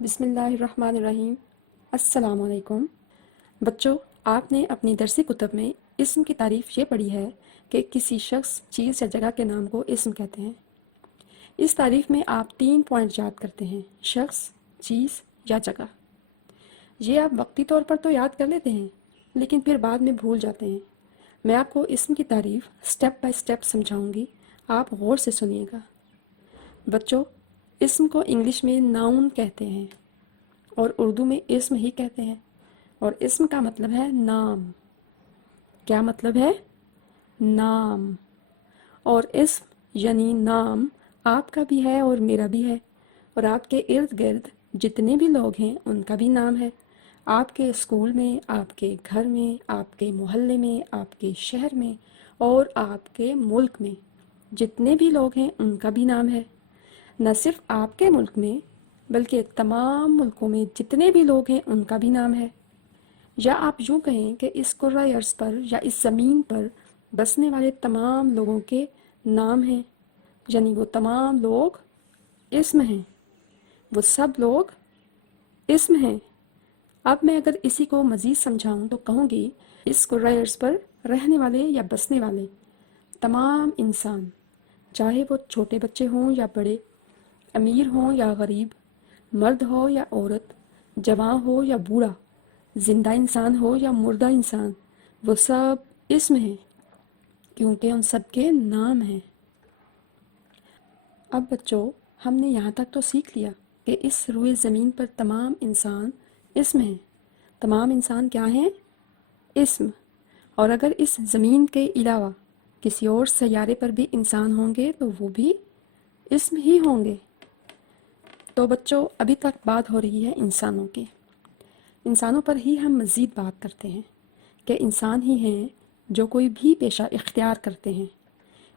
بسم اللہ الرحمن الرحیم۔ السلام علیکم بچوں، آپ نے اپنی درسی کتب میں اسم کی تعریف یہ پڑھی ہے کہ کسی شخص، چیز یا جگہ کے نام کو اسم کہتے ہیں۔ اس تعریف میں آپ 3 پوائنٹ یاد کرتے ہیں: شخص، چیز یا جگہ۔ یہ آپ وقتی طور پر تو یاد کر لیتے ہیں لیکن پھر بعد میں بھول جاتے ہیں۔ میں آپ کو اسم کی تعریف سٹیپ بائی سٹیپ سمجھاؤں گی، آپ غور سے سنیے گا۔ بچوں، اسم کو انگلش میں ناؤن کہتے ہیں اور اردو میں اسم ہی کہتے ہیں، اور اسم کا مطلب ہے نام۔ کیا مطلب ہے؟ نام۔ اور اسم یعنی نام آپ کا بھی ہے اور میرا بھی ہے، اور آپ کے ارد گرد جتنے بھی لوگ ہیں ان کا بھی نام ہے۔ آپ کے اسکول میں، آپ کے گھر میں، آپ کے محلے میں، آپ کے شہر میں اور آپ کے ملک میں جتنے بھی لوگ ہیں ان کا بھی نام ہے۔ نہ صرف آپ کے ملک میں بلکہ تمام ملکوں میں جتنے بھی لوگ ہیں ان کا بھی نام ہے۔ یا آپ یوں کہیں کہ اس کرۂ ارض پر یا اس زمین پر بسنے والے تمام لوگوں کے نام ہیں، یعنی وہ تمام لوگ اسم ہیں، وہ سب لوگ اسم ہیں۔ اب میں اگر اسی کو مزید سمجھاؤں تو کہوں گی اس کرۂ ارض پر رہنے والے یا بسنے والے تمام انسان، چاہے وہ چھوٹے بچے ہوں یا بڑے، امیر ہوں یا غریب، مرد ہو یا عورت، جوان ہو یا بوڑھا، زندہ انسان ہو یا مردہ انسان، وہ سب اسم ہیں کیونکہ ان سب کے نام ہیں۔ اب بچوں، ہم نے یہاں تک تو سیکھ لیا کہ اس روئے زمین پر تمام انسان اسم ہیں۔ تمام انسان کیا ہیں؟ اسم۔ اور اگر اس زمین کے علاوہ کسی اور سیارے پر بھی انسان ہوں گے تو وہ بھی اسم ہی ہوں گے۔ تو بچوں، ابھی تک بات ہو رہی ہے انسانوں کی۔ انسانوں پر ہی ہم مزید بات کرتے ہیں کہ انسان ہی ہیں جو کوئی بھی پیشہ اختیار کرتے ہیں۔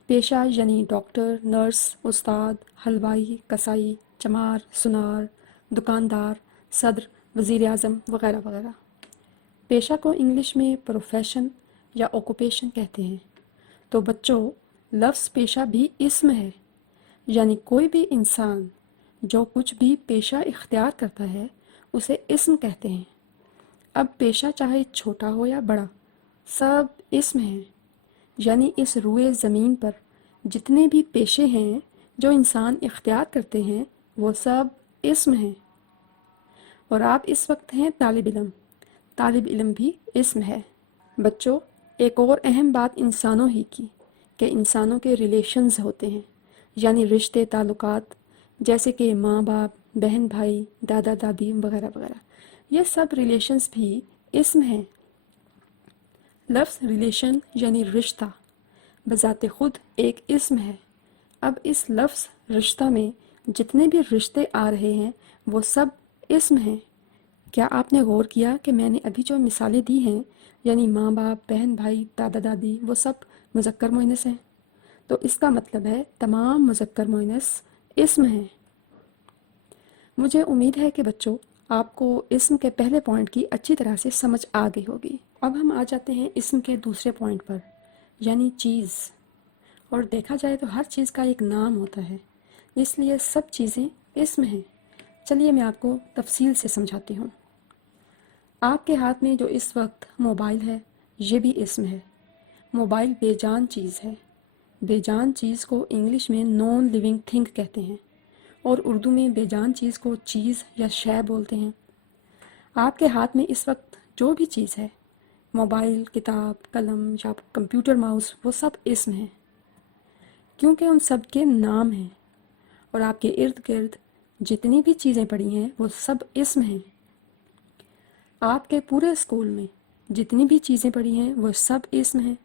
پیشہ یعنی ڈاکٹر، نرس، استاد، حلوائی، کسائی، چمار، سنار، دکاندار، صدر، وزیر اعظم وغیرہ وغیرہ۔ پیشہ کو انگلش میں پروفیشن یا آکوپیشن کہتے ہیں۔ تو بچوں، لفظ پیشہ بھی اسم ہے، یعنی کوئی بھی انسان جو کچھ بھی پیشہ اختیار کرتا ہے اسے اسم کہتے ہیں۔ اب پیشہ چاہے چھوٹا ہو یا بڑا، سب اسم ہیں، یعنی اس روئے زمین پر جتنے بھی پیشے ہیں جو انسان اختیار کرتے ہیں وہ سب اسم ہیں۔ اور آپ اس وقت ہیں طالب علم، طالب علم بھی اسم ہے۔ بچوں، ایک اور اہم بات انسانوں ہی کی کہ انسانوں کے ریلیشنز ہوتے ہیں، یعنی رشتے تعلقات، جیسے کہ ماں باپ، بہن بھائی، دادا دادی وغیرہ وغیرہ۔ یہ سب ریلیشنز بھی اسم ہیں۔ لفظ ریلیشن یعنی رشتہ بذات خود ایک اسم ہے۔ اب اس لفظ رشتہ میں جتنے بھی رشتے آ رہے ہیں وہ سب اسم ہیں۔ کیا آپ نے غور کیا کہ میں نے ابھی جو مثالیں دی ہیں، یعنی ماں باپ، بہن بھائی، دادا دادی، وہ سب مذکر مؤنث ہیں؟ تو اس کا مطلب ہے تمام مذکر مؤنث اسم ہیں۔ مجھے امید ہے کہ بچوں آپ کو اسم کے پہلے پوائنٹ کی اچھی طرح سے سمجھ آ گئی ہوگی۔ اب ہم آ جاتے ہیں اسم کے دوسرے پوائنٹ پر، یعنی چیز۔ اور دیکھا جائے تو ہر چیز کا ایک نام ہوتا ہے، اس لیے سب چیزیں اسم ہیں۔ چلیے میں آپ کو تفصیل سے سمجھاتی ہوں۔ آپ کے ہاتھ میں جو اس وقت موبائل ہے یہ بھی اسم ہے۔ موبائل بے جان چیز ہے۔ بے جان چیز کو انگلش میں نان لیونگ تھنگ کہتے ہیں، اور اردو میں بے جان چیز کو چیز یا شے بولتے ہیں۔ آپ کے ہاتھ میں اس وقت جو بھی چیز ہے، موبائل، کتاب، قلم یا کمپیوٹر، ماؤس، وہ سب اسم ہیں کیونکہ ان سب کے نام ہیں۔ اور آپ کے ارد گرد جتنی بھی چیزیں پڑی ہیں وہ سب اسم ہیں۔ آپ کے پورے اسکول میں جتنی بھی چیزیں پڑی ہیں وہ سب اسم ہیں۔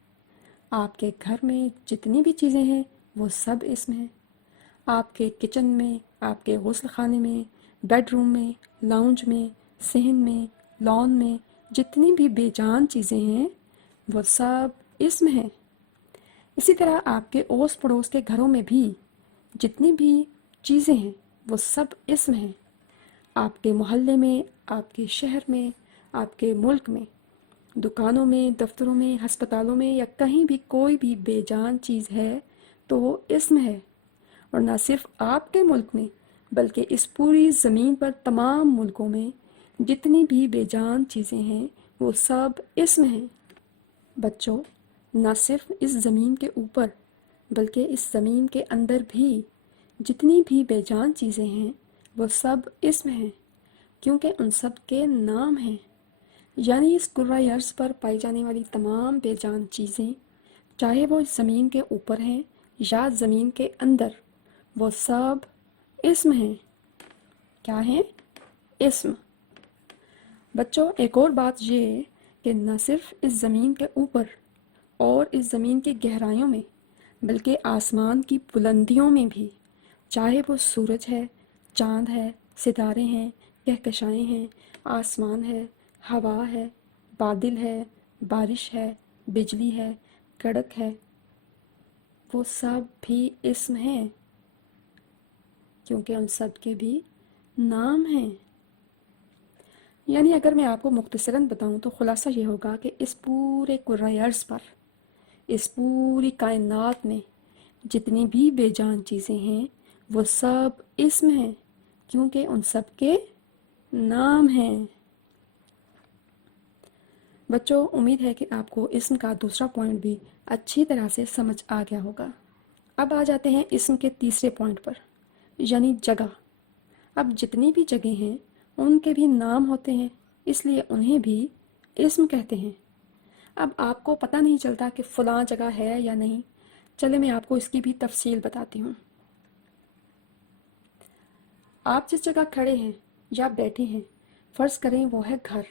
آپ کے گھر میں جتنی بھی چیزیں ہیں وہ سب اسم ہیں۔ آپ کے کچن میں، آپ کے غسل خانے میں، بیڈ روم میں، لاؤنج میں، صحن میں، لان میں جتنی بھی بے جان چیزیں ہیں وہ سب اسم ہیں۔ اسی طرح آپ کے اوس پڑوس کے گھروں میں بھی جتنی بھی چیزیں ہیں وہ سب اسم ہیں۔ آپ کے محلے میں، آپ کے شہر میں، آپ کے ملک میں، دکانوں میں، دفتروں میں، ہسپتالوں میں یا کہیں بھی کوئی بھی بے جان چیز ہے تو وہ اسم ہے۔ اور نہ صرف آپ کے ملک میں بلکہ اس پوری زمین پر تمام ملکوں میں جتنی بھی بے جان چیزیں ہیں وہ سب اسم ہیں۔ بچوں، نہ صرف اس زمین کے اوپر بلکہ اس زمین کے اندر بھی جتنی بھی بے جان چیزیں ہیں وہ سب اسم ہیں، کیونکہ ان سب کے نام ہیں۔ یعنی اس کرۂ ارض پر پائی جانے والی تمام بے جان چیزیں، چاہے وہ اس زمین کے اوپر ہیں یا زمین کے اندر، وہ سب اسم ہیں۔ کیا ہیں؟ اسم۔ بچوں، ایک اور بات یہ ہے کہ نہ صرف اس زمین کے اوپر اور اس زمین کی گہرائیوں میں بلکہ آسمان کی بلندیوں میں بھی، چاہے وہ سورج ہے، چاند ہے، ستارے ہیں، کہکشائیں ہیں، آسمان ہے، ہوا ہے، بادل ہے، بارش ہے، بجلی ہے، کڑک ہے، وہ سب بھی اسم ہیں، کیونکہ ان سب کے بھی نام ہیں۔ یعنی اگر میں آپ کو مختصراً بتاؤں تو خلاصہ یہ ہوگا کہ اس پورے کرۂ ارض پر، اس پوری کائنات میں جتنی بھی بے جان چیزیں ہیں وہ سب اسم ہیں، کیونکہ ان سب کے نام ہیں۔ بچوں، امید ہے کہ آپ کو اسم کا دوسرا پوائنٹ بھی اچھی طرح سے سمجھ آ گیا ہوگا۔ اب آ جاتے ہیں اسم کے تیسرے پوائنٹ پر، یعنی جگہ۔ اب جتنی بھی جگہیں ہیں ان کے بھی نام ہوتے ہیں، اس لیے انہیں بھی اسم کہتے ہیں۔ اب آپ کو پتہ نہیں چلتا کہ فلاں جگہ ہے یا نہیں، چلے میں آپ کو اس کی بھی تفصیل بتاتی ہوں۔ آپ جس جگہ کھڑے ہیں یا بیٹھے ہیں، فرض کریں وہ ہے گھر،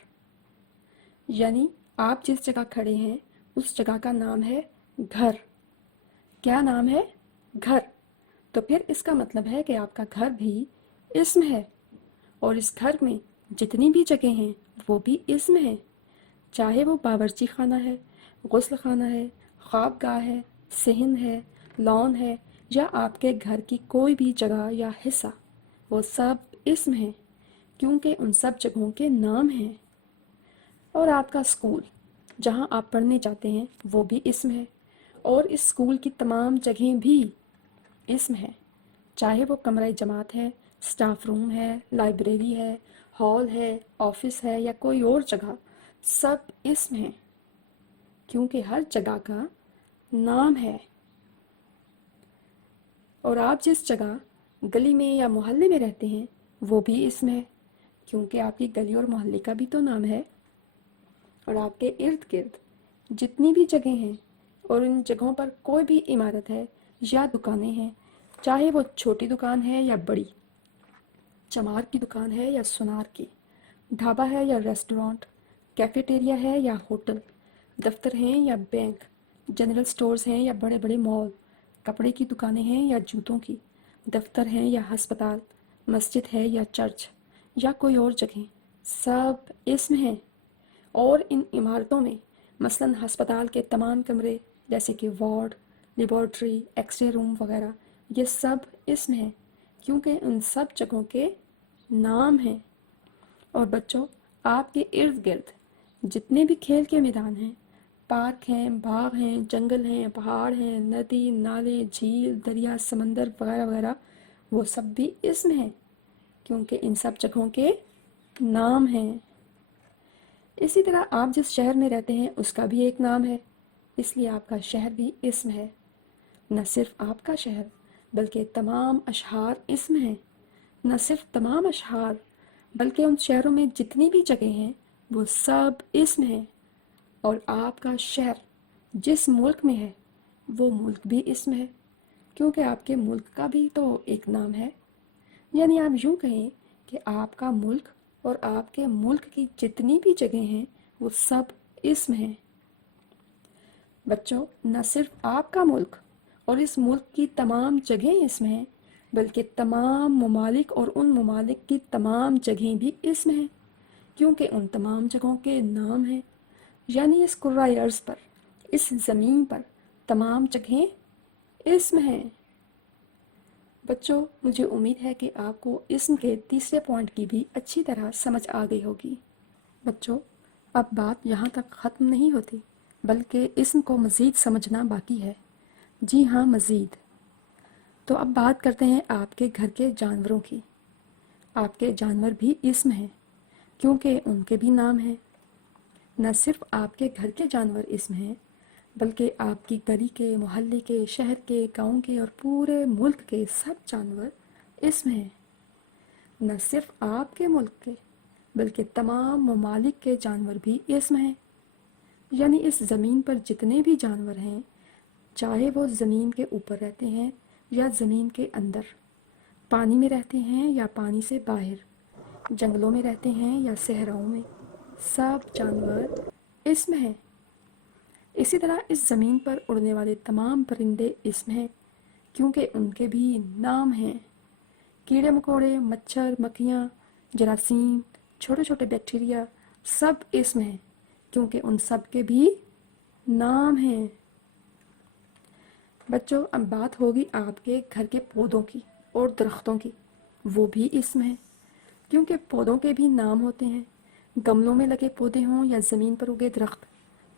یعنی آپ جس جگہ کھڑے ہیں اس جگہ کا نام ہے گھر۔ کیا نام ہے؟ گھر۔ تو پھر اس کا مطلب ہے کہ آپ کا گھر بھی اسم ہے، اور اس گھر میں جتنی بھی جگہیں ہیں وہ بھی اسم ہیں، چاہے وہ باورچی خانہ ہے، غسل خانہ ہے، خواب گاہ ہے، صحن ہے، لان ہے، یا آپ کے گھر کی کوئی بھی جگہ یا حصہ، وہ سب اسم ہیں، کیونکہ ان سب جگہوں کے نام ہیں۔ اور آپ کا اسکول جہاں آپ پڑھنے جاتے ہیں وہ بھی اسم ہے، اور اس اسکول کی تمام جگہیں بھی اسم ہے، چاہے وہ کمرہ جماعت ہے، اسٹاف روم ہے، لائبریری ہے، ہال ہے، آفس ہے، یا کوئی اور جگہ، سب اسم ہیں، کیونکہ ہر جگہ کا نام ہے۔ اور آپ جس جگہ گلی میں یا محلے میں رہتے ہیں وہ بھی اسم ہے، کیونکہ آپ کی گلی اور محلے کا بھی تو نام ہے۔ اور آپ کے ارد گرد جتنی بھی جگہیں ہیں اور ان جگہوں پر کوئی بھی عمارت ہے یا دکانیں ہیں، چاہے وہ چھوٹی دکان ہے یا بڑی، چمار کی دکان ہے یا سونار کی، ڈھابا ہے یا ریسٹورانٹ، کیفیٹیریا ہے یا ہوٹل، دفتر ہیں یا بینک، جنرل سٹورز ہیں یا بڑے بڑے مال، کپڑے کی دکانیں ہیں یا جوتوں کی، دفتر ہیں یا ہسپتال، مسجد ہے یا چرچ، یا کوئی اور جگہیں، سب اسم ہیں۔ اور ان عمارتوں میں مثلاً ہسپتال کے تمام کمرے جیسے کہ وارڈ، لیبارٹری، ایکس رے روم وغیرہ، یہ سب اسم ہیں، کیونکہ ان سب جگہوں کے نام ہیں۔ اور بچوں، آپ کے ارد گرد جتنے بھی کھیل کے میدان ہیں، پارک ہیں، باغ ہیں، جنگل ہیں، پہاڑ ہیں، ندی، نالے، جھیل، دریا، سمندر وغیرہ وغیرہ، وہ سب بھی اسم ہیں، کیونکہ ان سب جگہوں کے نام ہیں۔ اسی طرح آپ جس شہر میں رہتے ہیں اس کا بھی ایک نام ہے، اس لیے آپ کا شہر بھی اسم ہے۔ نہ صرف آپ کا شہر بلکہ تمام اشہار اسم ہیں، نہ صرف تمام اشہار بلکہ ان شہروں میں جتنی بھی جگہیں ہیں وہ سب اسم ہیں۔ اور آپ کا شہر جس ملک میں ہے وہ ملک بھی اسم ہے، کیونکہ آپ کے ملک کا بھی تو ایک نام ہے۔ یعنی آپ یوں کہیں کہ آپ کا ملک اور آپ کے ملک کی جتنی بھی جگہیں ہیں وہ سب اسم ہیں۔ بچوں، نہ صرف آپ کا ملک اور اس ملک کی تمام جگہیں اسم ہیں بلکہ تمام ممالک اور ان ممالک کی تمام جگہیں بھی اسم ہیں، کیونکہ ان تمام جگہوں کے نام ہیں۔ یعنی اس کرۂ ارض پر، اس زمین پر تمام جگہیں اسم ہیں۔ بچوں، مجھے امید ہے کہ آپ کو اسم کے تیسرے پوائنٹ کی بھی اچھی طرح سمجھ آ گئی ہوگی۔ بچوں، اب بات یہاں تک ختم نہیں ہوتی بلکہ اسم کو مزید سمجھنا باقی ہے۔ جی ہاں، مزید۔ تو اب بات کرتے ہیں آپ کے گھر کے جانوروں کی۔ آپ کے جانور بھی اسم ہیں کیونکہ ان کے بھی نام ہیں۔ نہ صرف آپ کے گھر کے جانور اسم ہیں بلکہ آپ کی گلی کے، محلے کے، شہر کے، گاؤں کے اور پورے ملک کے سب جانور اسم ہیں۔ نہ صرف آپ کے ملک کے بلکہ تمام ممالک کے جانور بھی اسم ہیں۔ یعنی اس زمین پر جتنے بھی جانور ہیں، چاہے وہ زمین کے اوپر رہتے ہیں یا زمین کے اندر، پانی میں رہتے ہیں یا پانی سے باہر، جنگلوں میں رہتے ہیں یا صحراؤں میں، سب جانور اسم ہیں۔ اسی طرح اس زمین پر اڑنے والے تمام پرندے اسم ہیں کیونکہ ان کے بھی نام ہیں۔ کیڑے مکوڑے، مچھر، مکھیاں، جراثیم، چھوٹے چھوٹے بیکٹیریا سب اسم ہیں کیونکہ ان سب کے بھی نام ہیں۔ بچوں، اب بات ہوگی آپ کے گھر کے پودوں کی اور درختوں کی۔ وہ بھی اسم ہیں کیونکہ پودوں کے بھی نام ہوتے ہیں۔ گملوں میں لگے پودے ہوں یا زمین پر اگے درخت،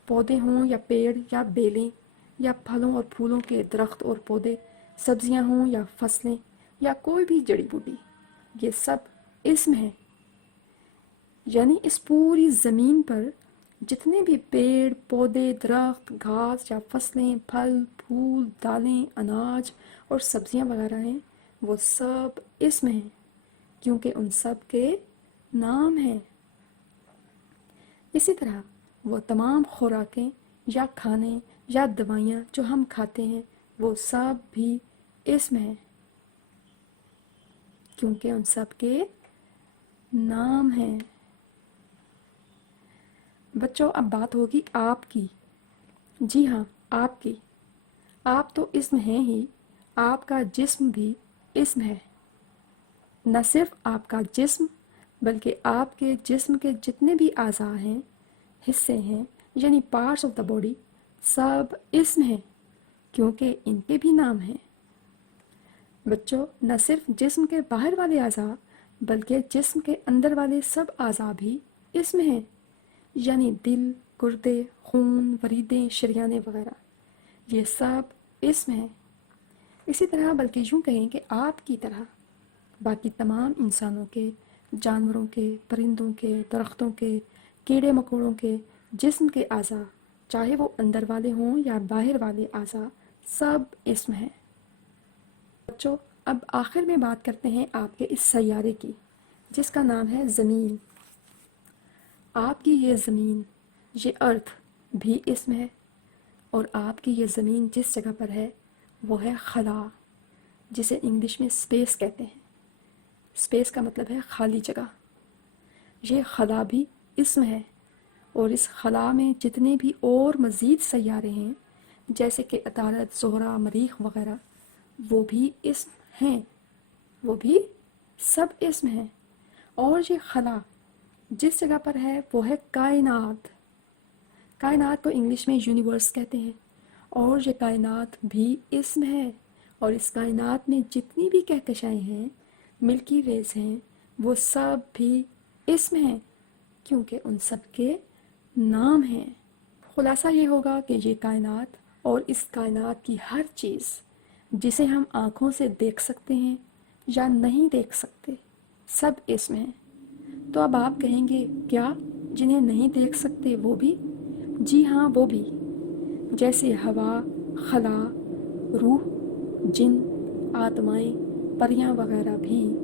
پودے ہوں یا پیڑ یا بیلیں، یا پھلوں اور پھولوں کے درخت اور پودے، سبزیاں ہوں یا فصلیں یا کوئی بھی جڑی بوٹی، یہ سب اسم ہیں۔ یعنی اس پوری زمین پر جتنے بھی پیڑ، پودے، درخت، گھاس یا فصلیں، پھل، پھول، دالیں، اناج اور سبزیاں وغیرہ ہیں، وہ سب اسم ہیں کیونکہ ان سب کے نام ہیں۔ اسی طرح وہ تمام خوراکیں یا کھانے یا دوائیاں جو ہم کھاتے ہیں، وہ سب بھی اسم ہیں کیونکہ ان سب کے نام ہیں۔ بچوں، اب بات ہوگی آپ کی۔ جی ہاں، آپ کی۔ آپ تو اسم ہیں ہی، آپ کا جسم بھی اسم ہے۔ نہ صرف آپ کا جسم بلکہ آپ کے جسم کے جتنے بھی اعضاء ہیں، حصے ہیں، یعنی پارٹس آف دا باڈی، سب اسم ہیں کیونکہ ان کے بھی نام ہیں۔ بچوں، نہ صرف جسم کے باہر والے اعضاء بلکہ جسم کے اندر والے سب اعضاء بھی اسم ہیں، یعنی دل، گردے، خون، وریدیں، شریانیں وغیرہ، یہ سب اسم ہیں۔ اسی طرح بلکہ یوں کہیں کہ آپ کی طرح باقی تمام انسانوں کے، جانوروں کے، پرندوں کے، درختوں کے، کیڑے مکوڑوں کے جسم کے اعضاء، چاہے وہ اندر والے ہوں یا باہر والے اعضاء، سب اسم ہیں۔ بچوں، اب آخر میں بات کرتے ہیں آپ کے اس سیارے کی جس کا نام ہے زمین۔ آپ کی یہ زمین، یہ ارتھ بھی اسم ہے، اور آپ کی یہ زمین جس جگہ پر ہے وہ ہے خلا، جسے انگلش میں اسپیس کہتے ہیں۔ اسپیس کا مطلب ہے خالی جگہ۔ یہ خلا بھی اسم ہے، اور اس خلا میں جتنے بھی اور مزید سیارے ہیں جیسے کہ عطارد، زہرہ، مریخ وغیرہ، وہ بھی اسم ہیں، وہ بھی سب اسم ہیں۔ اور یہ خلا جس جگہ پر ہے وہ ہے کائنات۔ کائنات کو انگلش میں یونیورس کہتے ہیں، اور یہ کائنات بھی اسم ہے، اور اس کائنات میں جتنی بھی کہکشائیں ہیں، ملکی ویز ہیں، وہ سب بھی اسم ہیں کیونکہ ان سب کے نام ہیں۔ خلاصہ یہ ہوگا کہ یہ کائنات اور اس کائنات کی ہر چیز جسے ہم آنکھوں سے دیکھ سکتے ہیں یا نہیں دیکھ سکتے، سب اسم ہیں۔ تو اب آپ کہیں گے کیا جنہیں نہیں دیکھ سکتے وہ بھی؟ جی ہاں، وہ بھی، جیسے ہوا، خلا، روح، جن، آتمائیں، پریاں وغیرہ بھی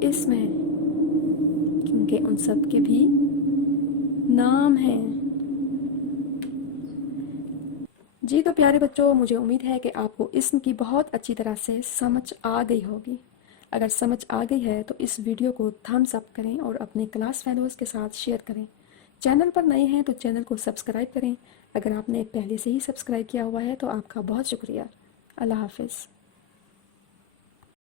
اسم ہیں کیونکہ ان سب کے بھی نام ہیں۔ جی تو پیارے بچوں، مجھے امید ہے کہ آپ کو اسم کی بہت اچھی طرح سے سمجھ آ گئی ہوگی۔ اگر سمجھ آ گئی ہے تو اس ویڈیو کو تھمز اپ کریں اور اپنے کلاس فیلوز کے ساتھ شیئر کریں۔ چینل پر نئے ہیں تو چینل کو سبسکرائب کریں۔ اگر آپ نے پہلے سے ہی سبسکرائب کیا ہوا ہے تو آپ کا بہت شکریہ۔ اللہ حافظ۔